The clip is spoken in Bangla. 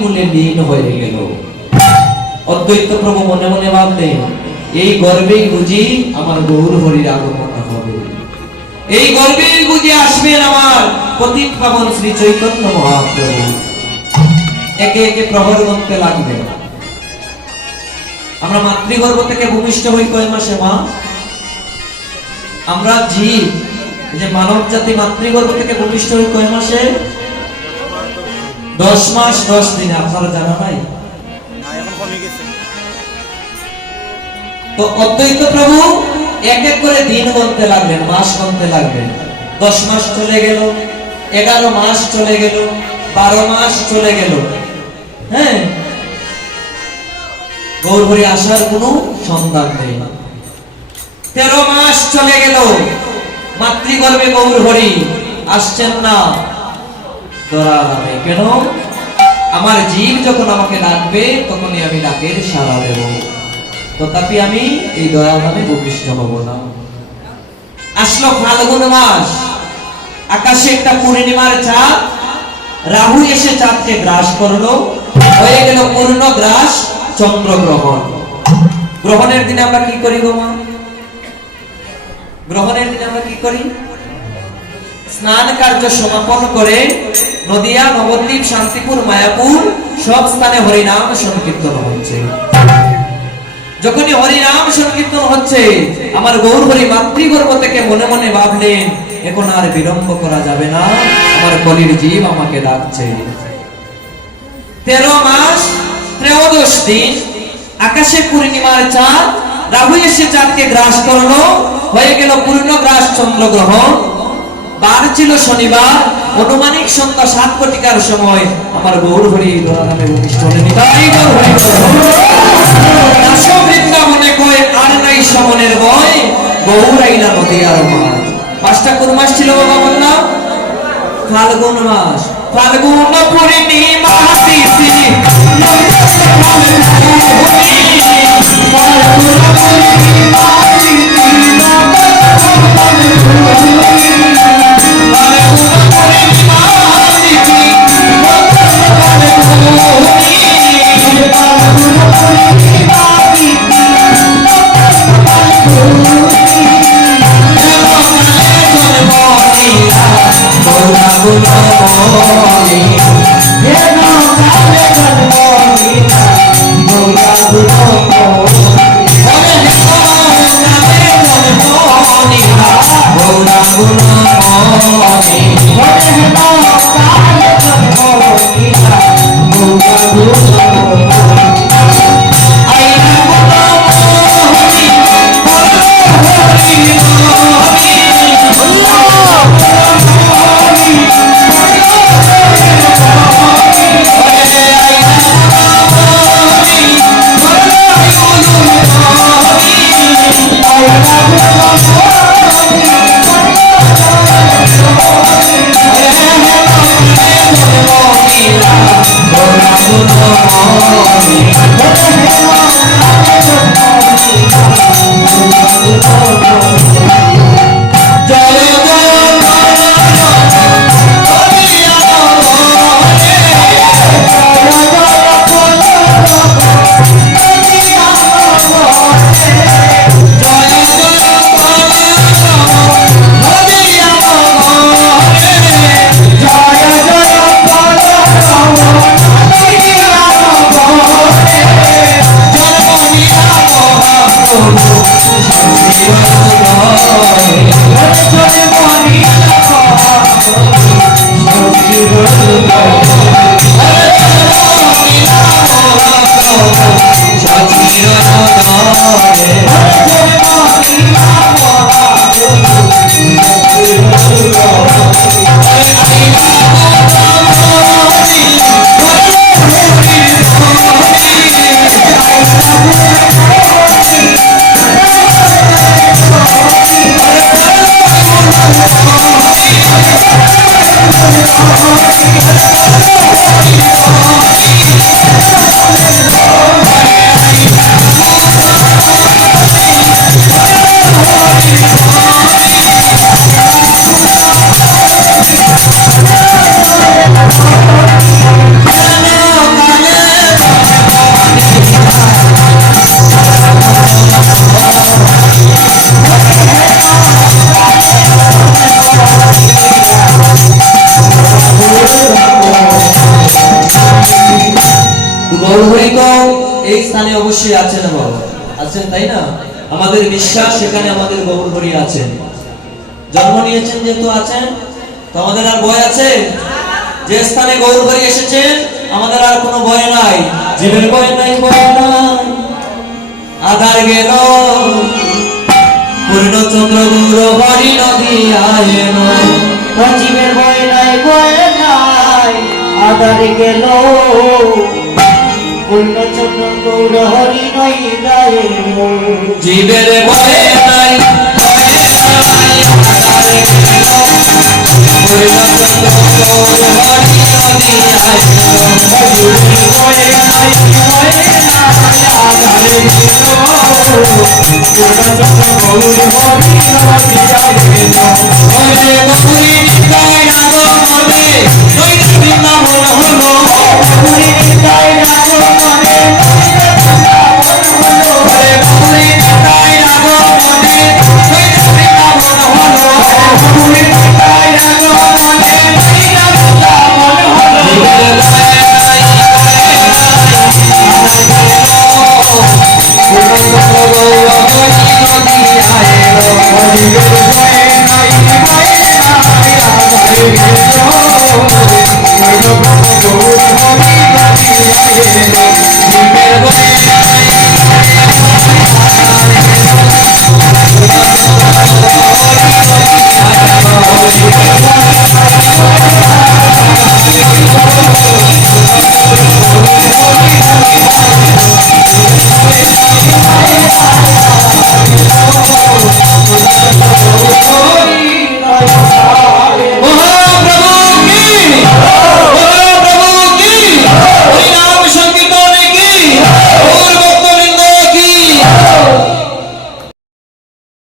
মূলে লীন হয়ে গেল। অদ্বৈত প্রভু মনে মনে ভাবলেন, এই গর্বেই বুঝি আমার গৌর হরির আগমন হবে, এই গর্বেই বুঝি আসবেন আমার পতিত পাবন শ্রী চৈতন্য মহাপ্রভু। একে একে প্রহর গুনতে লাগবেন। আমরা মাতৃগর্ভ থেকে ভূমিষ্ঠ হই কয় মাসে মা? আমরা জীব, যে মানব জাতি মাতৃগর্ভ থেকে ভূমিষ্ঠ হই কয় মাসে? 10 মাস 10 দিন। আপনারা জানা নাই? তো অদ্বৈত প্রভু এক এক করে দিন গুনতে লাগলেন, মাস গুনতে লাগলেন। 10 মাস চলে গেল, 11 মাস চলে গেল, 12 মাস চলে গেল। হ্যাঁ, গৌর হরি আসার কোনো সন্ধান নেই। 13 মাস চলে গেল, মাতৃগর্ভে গৌর হরি আসছেন না। দরা নামে কেন? আমার জীব যখন আমাকে ডাকবে তখনই আমি ডাকের সাড়া দেব, তথাপি আমি এই দয়া নামে ভূমিষ্ঠ হব না। আসলো ফাল্গুন মাস, আকাশে একটা পূর্ণিমার চাঁদ, রাহু এসে চাঁদকে গ্রাস করলো, হয়ে গেল পূর্ণ গ্রাস চন্দ্রগ্রহণ। গ্রহণের দিনে আমরা কি করি গো মা? গ্রহণের দিনে আমরা কি করি? স্নান কার্য সমাপন করে নদিয়া, নবদ্বীপ, শান্তিপুর, মায়াপুর সব স্থানে হরিনাম সংকীর্তন হচ্ছে। যখনই হরিনাম সংকীর্তন হচ্ছে, আমার গৌর হরি মাতৃগর্ভ থেকে মনে মনে ভাবলেন, এখন আর বিলম্ব করা যাবে না, আমার কলির জীব আমাকে ডাকছে। 13 মাস 13 দিন, আকাশে পূর্ণিমার চাঁদ, রাহু এসে চাঁদকে গ্রাস করলো, হয়ে গেল পূর্ণ গ্রাস চন্দ্রগ্রহণ। বার ছিল শনিবার, অনুমানিক সন্ধ্যা 7 কোটিকার সময় আমার গৌর হরি দয়া নামে ভূমিষ্ঠ হলেন। তাই গৌর হরি দাস বৃন্দাবনে কয় আর নাই সমনের ভয়, গৌর আইলা নদিয়ার মাঝ। মাসটা কোন মাস ছিল বাবা বললাম? ফাল্গুন মাস। ফাল্গুন পূর্ণিমা তিথি, গৌরহরি তো এই স্থানে অবশ্যই আছেন বাবা, আছেন তাই না? আমাদের বিশ্বাস সেখানে আমাদের গৌরহরি আছেন, জন্ম নিয়েছেন যেহেতু আছেন, তো আমাদের আর ভয় আছে? যে স্থানে গৌরহরি এসেছেন আমাদের আর কোনো ভয় নাই, জীবের ভয় নাই, ভয় নাই। আধার গেল পূর্ণচন্দ্র গৌরহরি নদী আয়েন, জীবের ভয় নাই, ভয় নাই, আধার গেল পূর্ণচন্দ্র গৌর হরি নই গায়ে। জীবের ভয় নাই, ভয় নাই, আধার গেল পূর্ণচন্দ্র গৌরহরি নদী আয়েন। জীবের ভয় নাই, ভয় নাই, আধার গেল পূর্ণচন্দ্র গৌর হরি নই